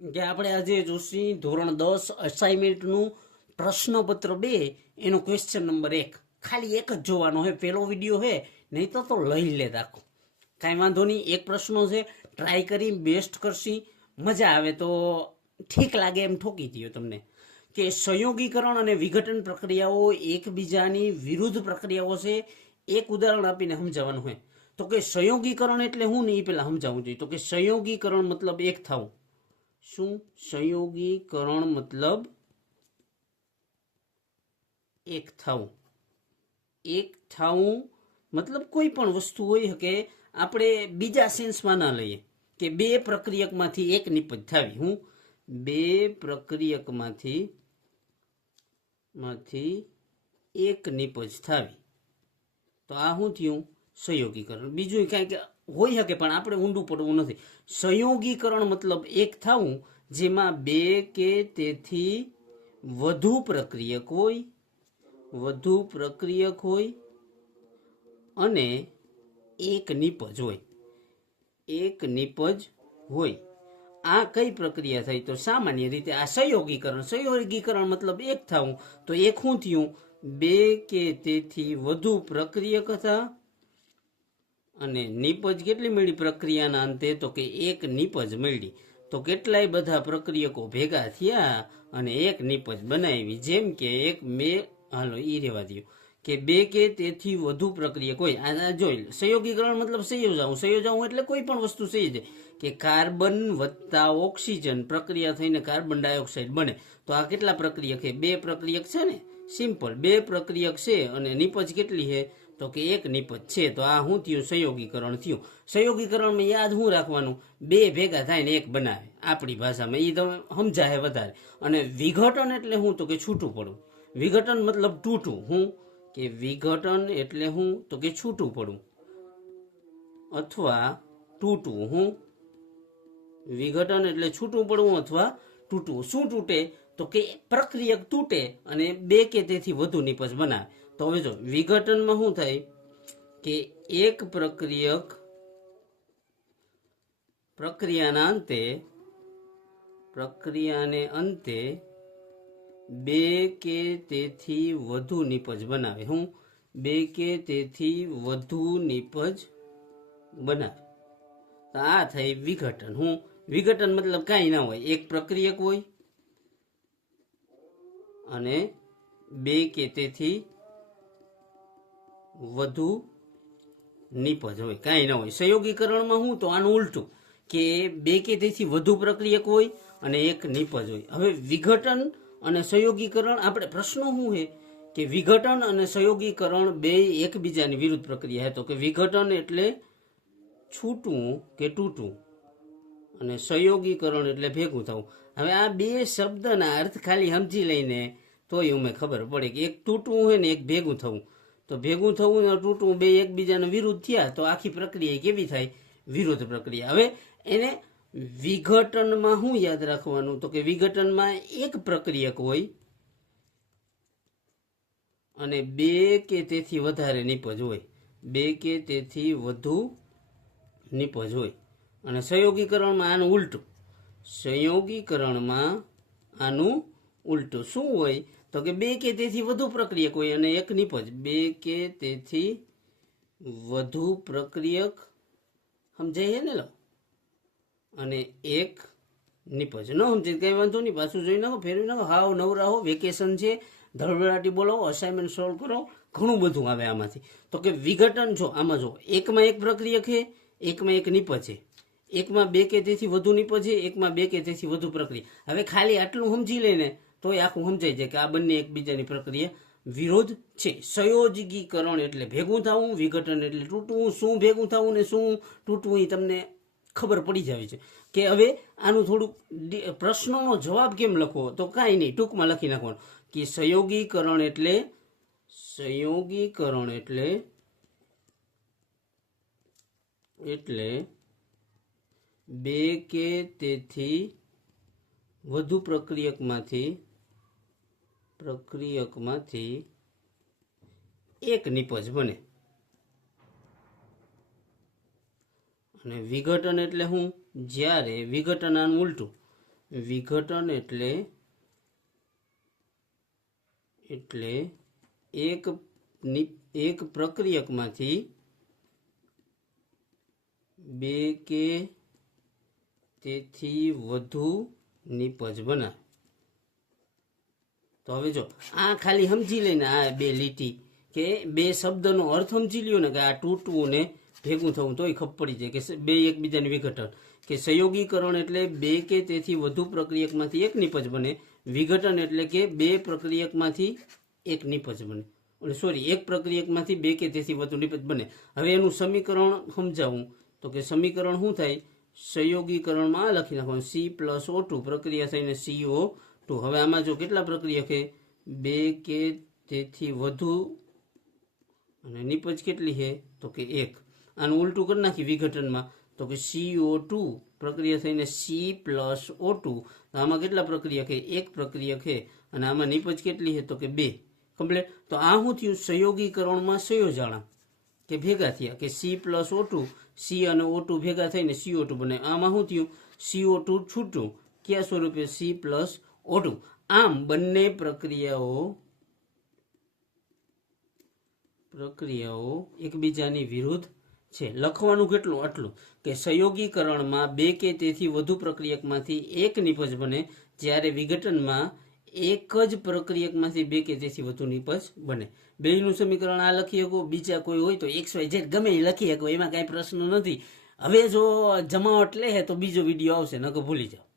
કે આપણે આજે જોશી ધોરણ દસ અસાઇનમેન્ટનું પ્રશ્નપત્ર બે, એનો ક્વેશ્ચન નંબર એક. ખાલી એક જ જોવાનો છે પેલો વીડિયો છે નહીં તો તો લઈ લે રાખો કાંઈ વાંધો નહીં, એક પ્રશ્નો છે ટ્રાય કરી બેસ્ટ કરશી, મજા આવે તો ઠીક લાગે એમ ઠોકી દો તમને. કે સંયોગીકરણ અને વિઘટન પ્રક્રિયાઓ એકબીજાની વિરુદ્ધ પ્રક્રિયાઓ છે, એક ઉદાહરણ આપીને સમજાવવાનું હોય તો કે સંયોગીકરણ એટલે હું નહીં પહેલાં સમજાવવું જોઈએ. તો કે સંયોગીકરણ મતલબ એક થવું શું સંયોગીકરણ મતલબ? એક થવું એક થવું મતલબ કોઈ પણ વસ્તુ હોય શકે, આપણે બીજા સેન્સમાં ના લઈએ કે બે પ્રક્રિયકમાંથી એક નિપજ થવી. હું બે પ્રક્રિયકમાંથી, માંથી એક નિપજ થવી. તો આ શું થયું? સંયોગીકરણ. બીજું કાંઈ કે હોઈ શકે, પણ આપણે ઊંડું પડવું નથી. સંયોગીકરણ મતલબ એક થવું, જેમાં બે કે તેથી વધુ પ્રક્રિયક હોય, વધુ પ્રક્રિયક હોય અને એક નિપજ હોય. એક નિપજ હોય. આ કઈ પ્રક્રિયા થઈ? તો સામાન્ય રીતે આ સંયોગીકરણ. સંયોગીકરણ મતલબ એક થવું. તો એક હું થયું? બે કે તેથી વધુ પ્રક્રિયક હતા. અને નિપજ કેટલી મળી પ્રક્રિયાના અંતે? તો કે એક નિપજ મળી. તો કેટલાય બધા પ્રક્રિયકો ભેગા થયા અને એક નીપજ બનાવી. જેમ કે એક બે હાલો, ઈ રેવા દો કે બે કે તેથી વધુ પ્રક્રિયક હોય આ જોઈ. સંયોગીકરણ મતલબ સંયોજાવું. સંયોજાવું એટલે કોઈ પણ વસ્તુ સંયોજે કે કાર્બન વત્તા ઓક્સિજન પ્રક્રિયા થઈને કાર્બન ડાયોક્સાઇડ બને. તો આ કેટલા પ્રક્રિયક છે? બે પ્રક્રિયક છે ને? સિમ્પલ. બે પ્રક્રિયક છે અને નિપજ કેટલી છે? તો કે એક નિપજ છે, તો આ શું થયું? સંયોગીકરણ થયું. સંયોગીકરણમાં યાદ શું રાખવાનું? બે ભેગા થાય ને એક બનાવે. આપણી ભાષામાં એ તમે સમજાય વધારે. અને વિઘટન એટલે હું? તો કે છૂટું પડવું. વિઘટન મતલબ તૂટું હું? કે વિઘટન એટલે હું? તો કે છૂટું પડવું. અથવા તૂટવું. હું? વિઘટન એટલે છૂટું પડવું અથવા તૂટવું. શું તૂટે? તો કે પ્રક્રિયક તૂટે અને બે કે તેથી વધુ નિપજ બનાવે. તો હવે જો, વિઘટનમાં શું થાય કે એક પ્રક્રિયક પ્રક્રિયાના અંતે, પ્રક્રિયાને અંતે બે કે તેથી વધુ નિપજ બનાવે. હું બે કે તેથી વધુ નિપજ બનાવે. તો આ થઈ વિઘટન. હું વિઘટન મતલબ કાંઈ ના હોય. એક પ્રક્રિયક હોય અને બે કે તેથી વધુ નિપજ હોય, કાંઈ ન હોય. સંયોગીકરણમાં હું તો આનું ઉલટું કે બે કે તેથી વધુ પ્રક્રિયક હોય અને એક નિપજ હોય. હવે વિઘટન અને સંયોગીકરણ, આપણે પ્રશ્નો શું છે કે વિઘટન અને સંયોગીકરણ બે એકબીજાની વિરુદ્ધ પ્રક્રિયા હતો કે વિઘટન એટલે છૂટવું કે તૂટવું અને સંયોગીકરણ એટલે ભેગું થવું. હવે આ બે શબ્દના અર્થ ખાલી સમજી લઈને તોય અમે ખબર પડે કે એક તૂટવું હોય ને એક ભેગું થવું. તો ભેગું થવું તૂટવું, બે એકબીજાના વિરુદ્ધ થયા, તો આખી પ્રક્રિયા કેવી થાય? વિરુદ્ધ પ્રક્રિયા. હવે એને વિઘટનમાં શું યાદ રાખવાનું? તો કે વિઘટનમાં એક પ્રક્રિયક હોય અને બે કે તેથી વધારે નિપજ હોય. બે કે તેથી વધુ નિપજ હોય. અને સંયોગીકરણમાં આનું ઉલટું. સંયોગીકરણમાં આનું ઉલટું. શું હોય? તો કે બે કે તેથી વધુ પ્રક્રિયક હોય અને એક નિપજ. બે કે તેથી વધુ પ્રક્રિયક. સમજાય ને લો? અને એક નિપજ. ન સમજે કઈ વાંધો નહીં. પાછું જોઈ નાખો, ફેરવી નાખો. હાવ નવરા હો, વેકેશન છે. ધડબડાટી બોલાવો અસાઇનમેન્ટ સોલ્વ કરો. ઘણું બધું આવે આમાંથી. તો કે વિઘટન જો આમાં જો, એકમાં એક પ્રક્રિયક છે, એકમાં એક નિપજ છે. એકમાં બે કે તેથી વધુ નિપજ એકમાં બે કે તેથી વધુ પ્રક્રિયા હવે ખાલી આટલું સમજી લઈને તોય આખું સમજાય જાય કે આ બંને એકબીજાની પ્રક્રિયા વિરોધ છે. સંયોજકીકરણ એટલે ભેગું થવું, વિઘટન એટલે તૂટવું, શું ભેગું થવું ને શું તૂટવું એ તમને ખબર પડી જાય છે. કે હવે આનું થોડુંક પ્રશ્નોનો જવાબ કેમ લખવો? તો કાંઈ નહીં, ટૂંકમાં લખી નાખવાનું. કે સંયોગીકરણ એટલે સંયોગીકરણ એટલે એટલે બે કે તેથી વધુ પ્રક્રિયકમાંથી પ્રક્રિયકમાંથી એક નિપજ બને. અને વિઘટન એટલે હું? જ્યારે વિઘટન આનું ઉલટું. વિઘટન એટલે એટલે એક એક પ્રક્રિયકમાંથી બે કે તેથી વધુ નિપજ બનાવે તો હવે જો, આ ખાલી સમજી લઈને આ બે લીટી કે બે શબ્દનો અર્થ સમજી લ્યો ને કે આ તૂટવું ને ભેગું થવું, તોય ખબર પડી જાય કે બે એકબીજાને વિઘટન. કે સંયોગીકરણ એટલે બે કે તેથી વધુ પ્રક્રિયકમાંથી એક નિપજ બને, વિઘટન એટલે કે બે પ્રક્રિયકમાંથી એક નિપજ બને. સોરી એક પ્રક્રિયકમાંથી બે કે તેથી વધુ નિપજ બને. હવે એનું સમીકરણ સમજાવું. તો કે સમીકરણ શું થાય? સંયોગીકરણમાં લખી નાખવાનું. સી પ્લસ ઓ ટુ પ્રક્રિયા થઈને સીઓ ટુ હવે આમાં જો કેટલા પ્રક્રિયા છે બે કે તેથી વધુ અને નીપજ કેટલી છે? તો કે એક. આનું ઉલટું કરી નાખી વિઘટનમાં. તો કે સીઓ ટુ પ્રક્રિયા થઈને સી પ્લસ ઓ ટુ આમાં કેટલા પ્રક્રિયા છે એક પ્રક્રિયા છે અને આમાં નિપજ કેટલી છે? તો કે બે. કમ્પ્લેટ? તો આ શું થયું? સંયોગીકરણમાં સંયોજાણા. કે ભેગા થયા. કે C plus O two C અને ઓ ટુ ભેગા થઈને સીઓ ટુ બને. આમાં શું થયું? સીઓ ટુ છૂટું કયા સ્વરૂપે? સી પ્લસ ઓ ટુ આમ બંને પ્રક્રિયાઓ પ્રક્રિયાઓ એકબીજાની વિરુદ્ધ છે. લખવાનું કેટલું? આટલું. કે સંયોગીકરણમાં બે કે તેથી વધુ પ્રક્રિયકમાંથી એક નિપજ બને જ્યારે વિઘટનમાં એક જ પ્રક્રિયકમાંથી બે કે તેથી વધુ નિપજ બને. બેનું સમીકરણ આ લખી શકો, બીજા કોઈ હોય તો એક્સ, વાય, ઝેડ ગમે એ લખી શકો, એમાં કાંઈ પ્રશ્ન નથી. હવે જો જમાવટ લે તો બીજો વીડિયો આવશે, નકર ભૂલી જાઓ.